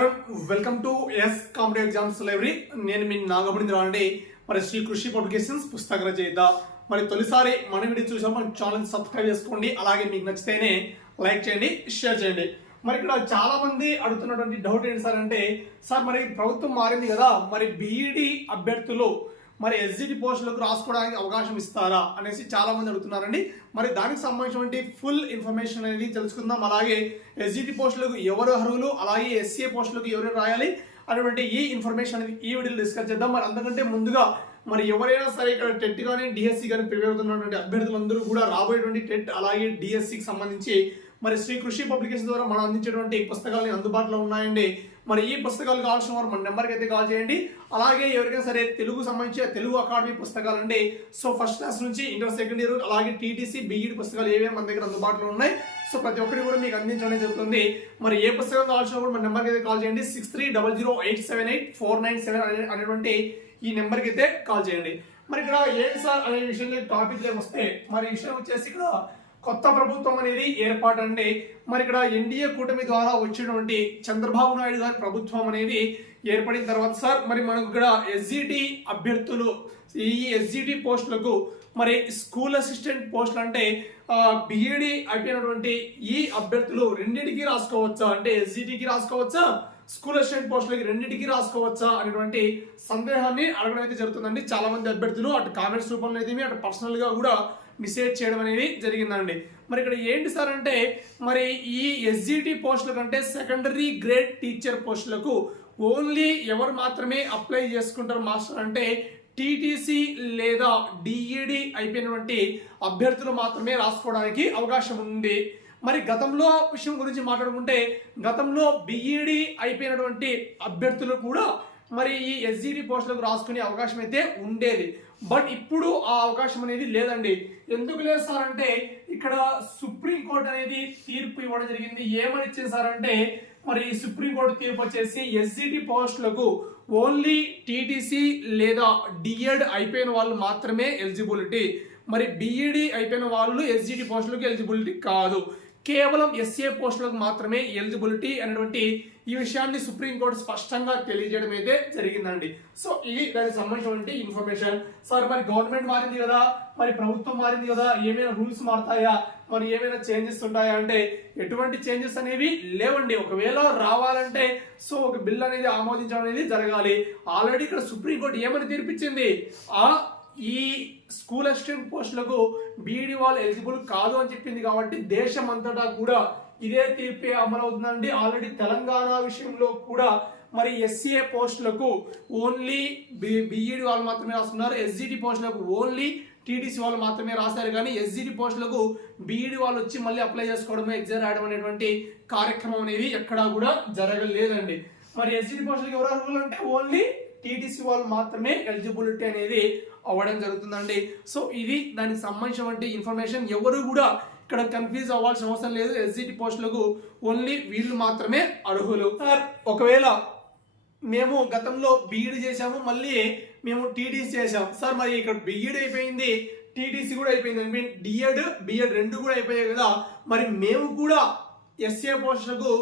Welcome to S competitive exams library నేను మీ నాగమణింద్ర రాండి మరి శ్రీ కృషి పబ్లికేషన్స్ పుస్తక రచయిత మరి తొలిసారి మన వీడియో చూసాం మన ఛానల్ సబ్స్క్రైబ్ చేసుకోండి. అలాగే మీకు నచ్చితేనే లైక్ చేయండి షేర్ చేయండి. మరి ఇక్కడ చాలా మంది అడుగుతున్నటువంటి డౌట్ ఏంటి సార్ అంటే సార్ మరి ప్రభుత్వం మారింది కదా. మరి బీఈడి అభ్యర్థులు మరి ఎస్జిటి పోస్టులకు రాసుకోవడానికి అవకాశం ఇస్తారా అనేసి చాలా మంది అడుగుతున్నారండి. మరి దానికి సంబంధించినటువంటి ఫుల్ ఇన్ఫర్మేషన్ అనేది తెలుసుకుందాం. అలాగే ఎస్జిటి పోస్టులకు ఎవరు అర్హులు? అలాగే ఎస్సీఏ పోస్టులకు ఎవరు రాయాలి? అటువంటి ఈ ఇన్ఫర్మేషన్ అనేది ఈ వీడియోలో డిస్కస్ చేద్దాం. మరి అంతకంటే ముందుగా మరి ఎవరైనా సరే ఇక్కడ టెట్ కానీ డిఎస్సి కానీ ప్రిపేర్ అవుతున్నటువంటి అభ్యర్థులందరూ కూడా రాబోయేటువంటి టెట్ అలాగే డిఎస్సికి సంబంధించి మరి శ్రీ కృషి పబ్లికేషన్ ద్వారా మనం అందించేటువంటి పుస్తకాలు అందుబాటులో ఉన్నాయండి. మరి ఈ పుస్తకాలు కావాల్సిన వారు మన నెంబర్కి అయితే కాల్ చేయండి. అలాగే ఎవరికైనా సరే తెలుగు సంబంధించి తెలుగు అకాడమీ పుస్తకాలు అండి సో ఫస్ట్ క్లాస్ నుంచి ఇంటర్ సెకండ్ ఇయర్ అలాగే టీటీసీ బీఈడి పుస్తకాలు ఏవే మన దగ్గర అందుబాటులో ఉన్నాయి. సో ప్రతి ఒక్కటి కూడా మీకు అందించడం జరుగుతుంది మరి ఏ పుస్తకం కావాల్సిన కూడా మన నెంబర్కి అయితే కాల్ చేయండి. Six three double zero eight seven eight four nine seven అనేటువంటి ఈ నెంబర్కి అయితే కాల్ చేయండి. మరి ఇక్కడ ఏంటి సార్ అనే విషయంలో టాపిక్ వస్తే మరి విషయం వచ్చేసి ఇక్కడ కొత్త ప్రభుత్వం అనేది ఏర్పాటు అండి మరి ఇక్కడ ఎన్డీఏ కూటమి ద్వారా వచ్చినటువంటి చంద్రబాబు నాయుడు గారి ప్రభుత్వం అనేది ఏర్పడిన తర్వాత సార్ మరి మనకు ఇక్కడ ఎస్జిటి అభ్యర్థులు ఈ ఎస్జిటి పోస్టులకు మరి స్కూల్ అసిస్టెంట్ పోస్టులు అంటే బిఈడి అయిపోయినటువంటి ఈ అభ్యర్థులు రెండింటికి రాసుకోవచ్చా? అంటే ఎస్జిటికి రాసుకోవచ్చా? స్కూల్ అసిస్టెంట్ పోస్టులకి రెండింటికి రాసుకోవచ్చా? అనేటువంటి సందేహాన్ని అడగడం అయితే జరుగుతుందండి. చాలా మంది అభ్యర్థులు అటు కామెంట్స్ రూపంలో అయితే అటు పర్సనల్గా కూడా మిసేజ్ చేయడం అనేది జరిగిందండి. మరి ఇక్కడ ఏంటి సార్ అంటే మరి ఈ ఎస్జిటి పోస్టుల కంటే సెకండరీ గ్రేడ్ టీచర్ పోస్టులకు ఓన్లీ ఎవరు మాత్రమే అప్లై చేసుకుంటారు మాస్టర్ అంటే టీటీసీ లేదా డిఈడి అయిపోయినటువంటి అభ్యర్థులు మాత్రమే రాసుకోవడానికి అవకాశం ఉంది. మరి గతంలో విషయం గురించి మాట్లాడుకుంటే గతంలో బిఈడి అయిపోయినటువంటి అభ్యర్థులు కూడా మరి ఈ ఎస్జిటి పోస్టులకు రాసుకునే అవకాశం అయితే ఉండేది. బట్ ఇప్పుడు ఆ అవకాశం అనేది లేదండి. ఎందుకు లేదు సార్ అంటే ఇక్కడ సుప్రీం కోర్ట్ అనేది తీర్పు ఇవ్వడం జరిగింది. ఏమని ఇచ్చింది సార్ అంటే మరి సుప్రీంకోర్టు తీర్పు వచ్చేసి ఎస్జిటి పోస్టులకు ఓన్లీ టీటీసీ లేదా డిఎడ్ అయిపోయిన వాళ్ళు మాత్రమే ఎలిజిబిలిటీ. మరి బీఈడి అయిపోయిన వాళ్ళు ఎస్జిటి పోస్టులకు ఎలిజిబిలిటీ కాదు. కేవలం ఎస్ఏ పోస్టులకు మాత్రమే ఎలిజిబిలిటీ అనేటువంటి ఈ విషయాన్ని సుప్రీంకోర్టు స్పష్టంగా తెలియజేయడం అయితే జరిగిందండి. సో ఇది దానికి సంబంధించినటువంటి ఇన్ఫర్మేషన్ సార్ మరి గవర్నమెంట్ మారింది కదా మరి ప్రభుత్వం మారింది కదా ఏమైనా రూల్స్ మారుతాయా మరి ఏమైనా చేంజెస్ ఉంటాయా అంటే ఎటువంటి చేంజెస్ అనేవి లేవండి. ఒకవేళ రావాలంటే సో ఒక బిల్ అనేది ఆమోదించడం అనేది జరగాలి. ఆల్రెడీ ఇక్కడ సుప్రీంకోర్టు ఏమని తీర్పిచ్చింది? ఆ ఈ స్కూల్ అసిస్టెంట్ పోస్టులకు బీఈడి వాళ్ళు ఎలిజిబుల్ కాదు అని చెప్పింది కాబట్టి దేశం అంతటా కూడా ఇదే తీర్పే అమలవుతుందండి. ఆల్రెడీ తెలంగాణ విషయంలో కూడా మరి ఎస్సీఏ పోస్టులకు ఓన్లీ బిఈడి వాళ్ళు మాత్రమే రాస్తున్నారు. ఎస్జిటి పోస్టులకు ఓన్లీ టీడీసీ వాళ్ళు మాత్రమే రాశారు. కానీ ఎస్జిటి పోస్టులకు బీఈడి వాళ్ళు వచ్చి మళ్ళీ అప్లై చేసుకోవడమే ఎగ్జామ్ రాయడం అనేటువంటి కార్యక్రమం అనేది ఎక్కడా కూడా జరగలేదండి. మరి ఎస్జిటి పోస్టులకు ఎవరు అర్హులు అంటే ఓన్లీ టీటీసీ వాళ్ళు మాత్రమే ఎలిజిబిలిటీ అనేది అవ్వడం జరుగుతుందండి. సో ఇది దానికి సంబంధించినటువంటి ఇన్ఫర్మేషన్ ఎవరు కూడా ఇక్కడ కన్ఫ్యూజ్ అవ్వాల్సిన అవసరం లేదు. ఎస్జిటి పోస్టులకు ఓన్లీ వీళ్ళు మాత్రమే అర్హులు. సార్ ఒకవేళ మేము గతంలో బీఈడి చేశాము మళ్ళీ మేము టీటీసీ చేసాం సార్ మరి ఇక్కడ బీఈడి అయిపోయింది టీటీసీ కూడా అయిపోయింది. ఐ మీన్ డిఎడ్ బిఎడ్ రెండు కూడా అయిపోయాయి కదా. మరి మేము కూడా ఎస్ఏ పోస్టులకు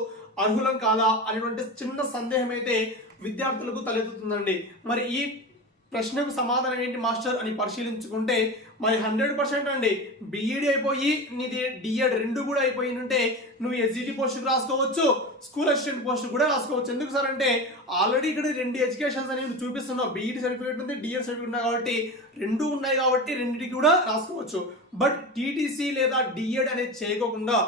అర్హులం కాదా అనేటువంటి చిన్న సందేహం అయితే విద్యార్థులకు తలెత్తుతుందండి. మరి ఈ ప్రశ్నకు సమాధానం ఏంటి మాస్టర్ అని పరిశీలించుకుంటే మరి హండ్రెడ్ పర్సెంట్ అండి. బీఈడి అయిపోయి నీది డిఎడ్ రెండు కూడా అయిపోయి ఉంటే నువ్వు ఎస్జిటి పోస్ట్ రాసుకోవచ్చు స్కూల్ అసిస్టెంట్ పోస్ట్ కూడా రాసుకోవచ్చు. ఎందుకు సార్ అంటే ఆల్రెడీ ఇక్కడ రెండు ఎడ్యుకేషన్స్ అనేవి చూపిస్తున్నావు. బీఈడి సర్టిఫికేట్ ఉంది డిఎడ్ సర్టిఫికేట్ ఉన్నాయి కాబట్టి రెండు ఉన్నాయి కాబట్టి రెండింటికి కూడా రాసుకోవచ్చు. బట్ టీటీసీ లేదా డిఎడ్ అనేది చేయకోకుండా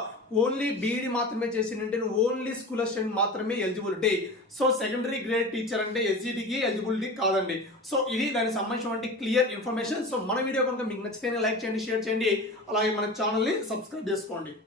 ఓన్లీ బీఈడి మాత్రమే చేసిందంటే ఓన్లీ స్కూల్ అసిస్టెంట్ మాత్రమే eligibility so secondary grade teacher అంటే ఎస్జిటికి ఎలిజిబిలిటీ కాదండి. సో ఇది దానికి సంబంధించినటువంటి క్లియర్ ఇన్ఫర్మేషన్ సో మన వీడియో కనుక మీకు నచ్చితేనే లైక్ చేయండి షేర్ చేయండి. అలాగే మన ఛానల్ని సబ్స్క్రైబ్ చేసుకోండి.